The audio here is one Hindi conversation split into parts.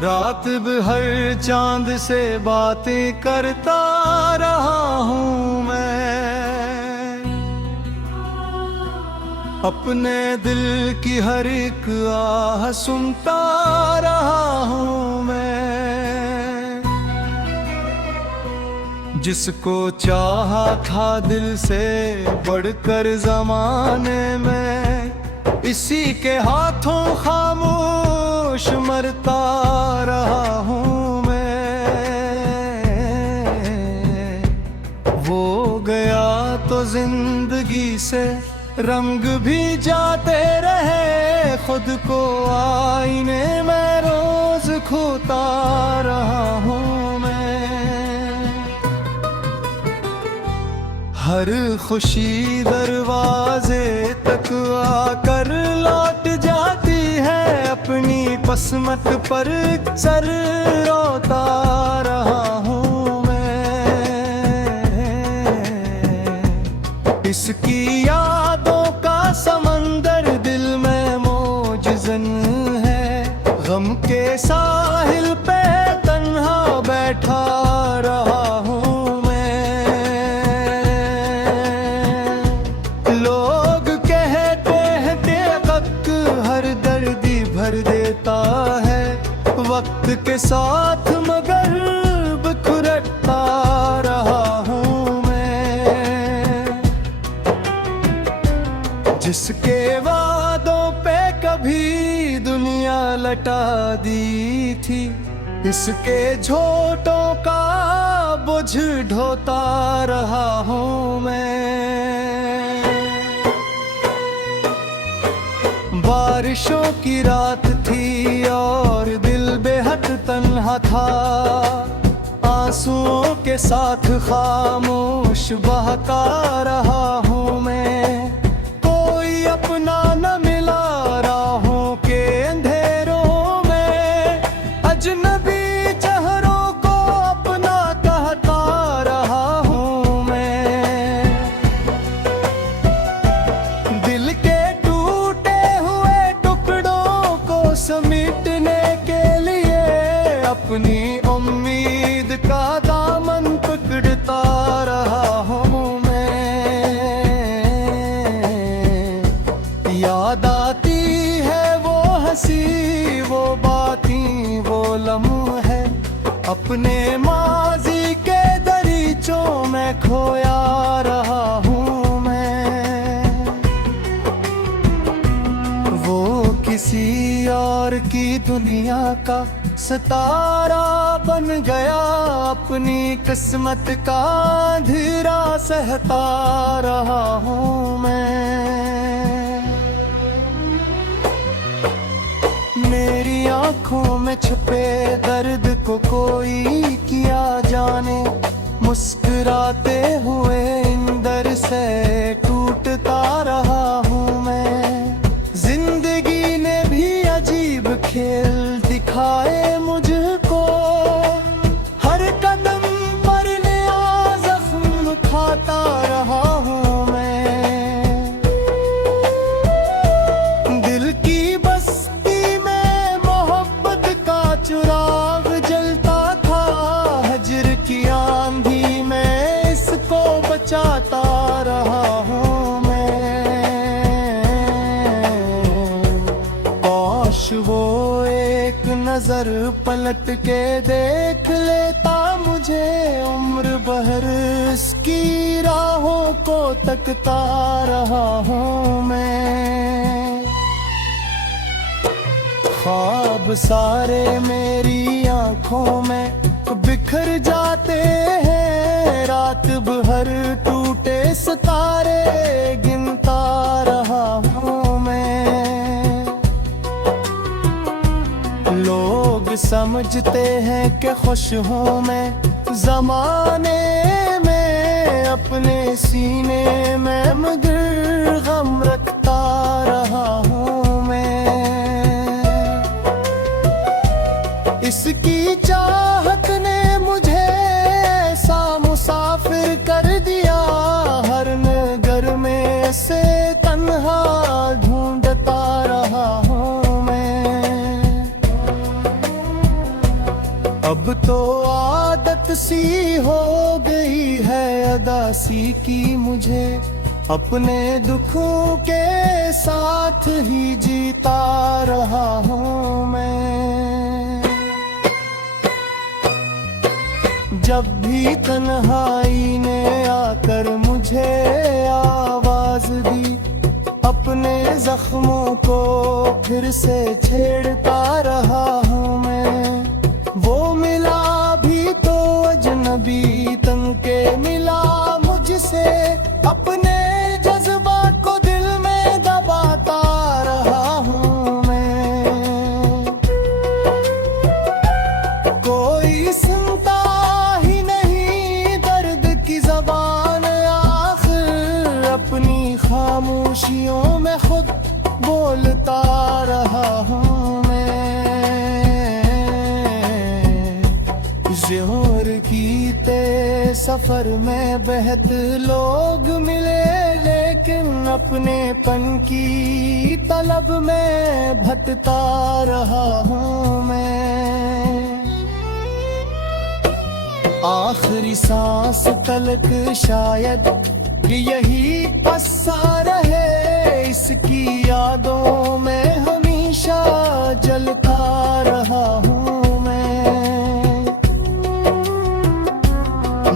रात भर चांद से बातें करता रहा हूँ मैं, अपने दिल की हर एक आह सुनता रहा हूँ मैं। जिसको चाहा था दिल से बढ़कर जमाने में, इसी के हाथों खामोश मरता रहा हूँ मैं। वो गया तो जिंदगी से रंग भी जाते रहे, खुद को आईने में रोज खोता रहा हूँ मैं। हर खुशी दरवाजे तक आकर लौट जाती है, अपनी किस्मत पर सर रोता रहा हूँ मैं। इसकी यादों का समंदर दिल में मौजज़न है, गम के साहिल पे तन्हा बैठा रहा हूँ मैं। लोग कहते हैं कि वक्त हर दर्दी भर देता है, वक्त के साथ मगर बिखरता रहा हूँ मैं। जिसके वादों पे कभी दुनिया लटा दी थी, इसके झोटों का बोझ ढोता रहा हूँ मैं। बारिशों की रात थी और दिल बेहद तन्हा था, आंसुओं के साथ खामोश बहता रहा हूँ मैं। कोई अपना न मिला राहों के अंधेरों में, अजनबी चेहरों को अपना कहता रहा हूँ मैं। दिल के समेटने के लिए अपनी उम्मीद का दामन पकड़ता रहा हूँ मैं। याद आती है वो हंसी, वो बातें, वो लम्हे, अपने माजी के दरीचों में खोया रहा हूँ मैं। वो किसी और की दुनिया का सितारा बन गया, अपनी किस्मत का अंधेरा सहता रहा हूँ मैं। मेरी आंखों में छुपे दर्द को कोई किया जाने, मुस्कुराते हुए अंदर से टूटता रहा हूँ मैं। जिंदगी ने भी अजीब खेल दिखाए मुझको, हर कदम पर नया जख्म खाता रहा हूँ मैं। दिल की बस्ती में मोहब्बत का चिराग जलता था, हजर की आंधी में इसको बचाता रहा हूँ मैं। वो एक नजर पलट के देख लेता मुझे, उम्र भर इसकी राहों को तकता रहा हूँ मैं। ख्वाब सारे मेरी आंखों में बिखर जाते हैं, रात भर टूटे सितारे गिनता रहा हूँ मैं। लोग समझते हैं कि खुश हूँ मैं जमाने में, अपने सीने में मगर गम रखता रहा हूँ मैं। इसकी चाहत ने मुझे ऐसा मुसाफिर कर दिया, हर नगर में से तन्हा ढूंढता रहा हूँ मैं। अब तो आदत सी हो गई है अदासी की मुझे, अपने दुखों के साथ ही जीता रहा हूँ मैं। जब भी तन्हाई ने आकर मुझे आवाज दी, अपने जख्मों को फिर से छेड़ता रहा हूँ मैं। वो मिला भी तो अजनबी तन के मिला मुझसे, अपने जज्बात को दिल में दबाता रहा हूँ मैं। कोई सुनता ही नहीं दर्द की ज़बान, आखिर अपनी खामोशियों में खुद बोलता रहा हूँ मैं। ज़ोर कीते सफर में बेहद लोग मिले, लेकिन अपनेपन की तलब में भटकता रहा हूँ मैं। आखिरी सांस तलक शायद यही पस्सा रहे, इसकी यादों में हमेशा जलता रहा हूँ मैं।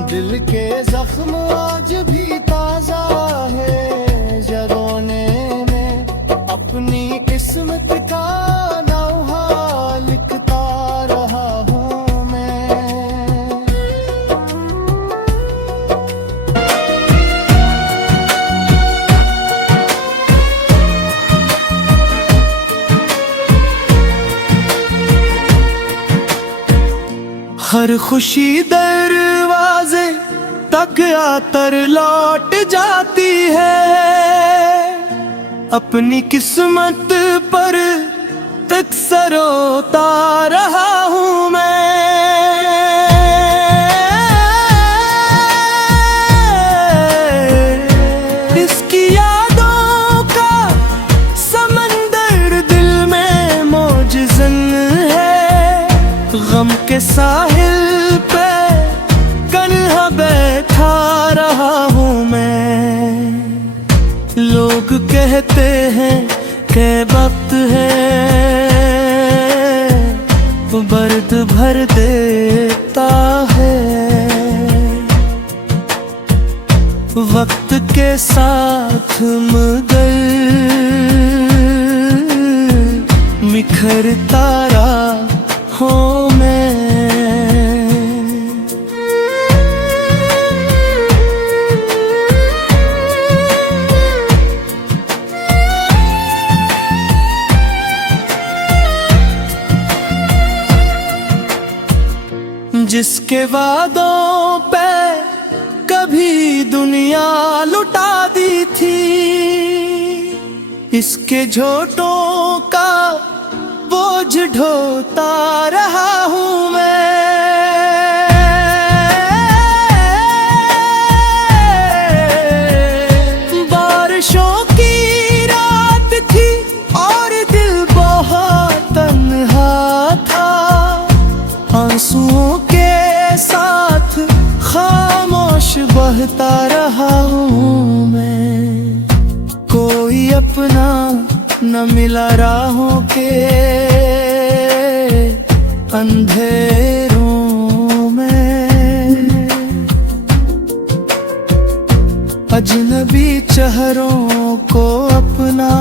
दिल के जख्म आज भी ताजा है जगोने में, अपनी किस्मत का नौहा लिखता रहा हूँ मैं। हर खुशी दरवाजे तक आकर लौट जाती है, अपनी किस्मत पर तक सरोता रहा हूँ मैं। इसकी यादों का समंदर दिल में मौजज़न है, गम के साहिल पे कन्हा बैठा रहा हूँ मैं। लोग कहते हैं कि वक्त है बर्द भर देता है, वक्त के साथ मगर निखरता रहा हूँ मैं। जिसके वादों पे कभी दुनिया लुटा दी थी, इसके झोटों का बोझ ढोता रहा हूँ मैं। बारिशों की रात थी और दिल बहुत तन्हा था, आंसुओं के साथ खामोश बहता रहा हूँ मैं। कोई अपना न मिला राहों के अंधेरों में, अजनबी चेहरों को अपना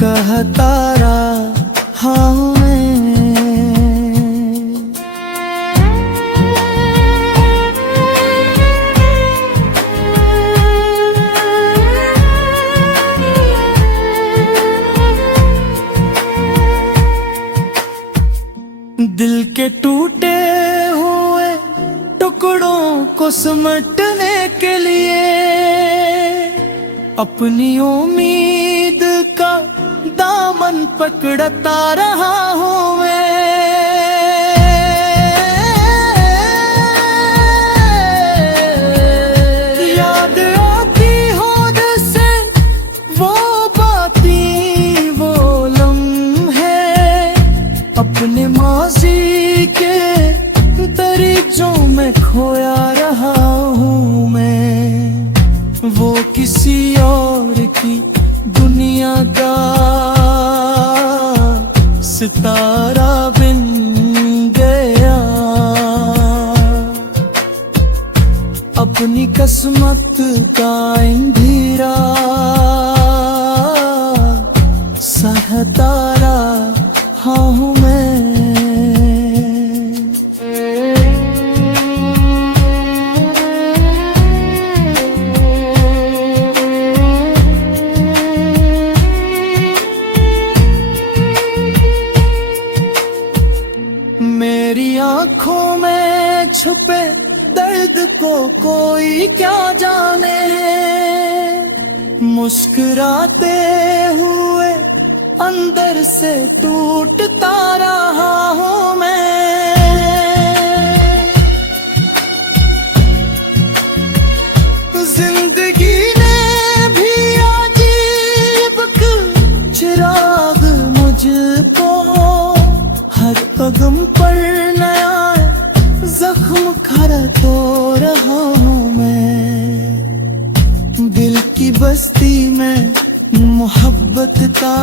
कहता रहा हूँ मैं। दिल के टूटे हुए टुकड़ों को समेटने के लिए अपनी उम्मीद का दामन पकड़ता रहा हूँ मैं। याद आती होद से वो बातें, वो लम्हे अपने में खोया रहा हूँ मैं, वो किसी और की दुनिया का सितारा बिन गया। अपनी किस्मत का अंधेरा सहता रहा हूँ मैं। मेरी आँखों में छुपे दर्द को कोई क्या जाने, मुस्कुराते हुए अंदर से टूटता रहा हूँ मैं। जिंदगी ने भी अजीब चिराग मुझको, हर कदम पर नया जख्म खड़ा तो रहा हूँ मैं। दिल की बस्ती में मोहब्बत का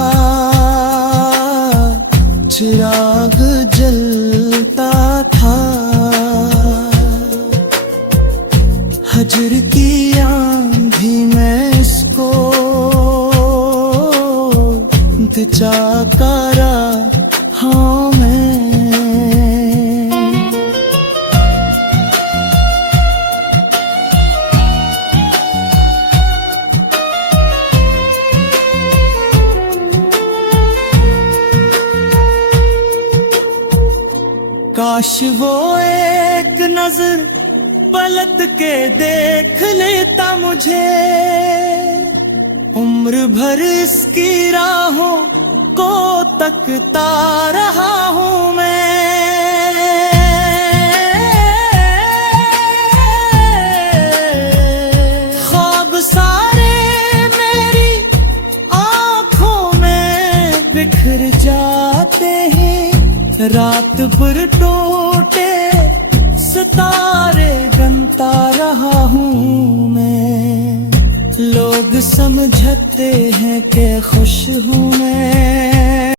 चिराग जलता था, हजर की आंधी में इसको दिचाका रहा मैं। काश वो एक नजर पलट के देख लेता मुझे, उम्र भर इसकी राहों को तकता रहा हूँ मैं। ख्वाब सारे मेरी आँखों में बिखर जाते हैं, रात भर टूटे सितारे गिनता रहा हूँ मैं। लोग समझते हैं कि खुश हूँ मैं।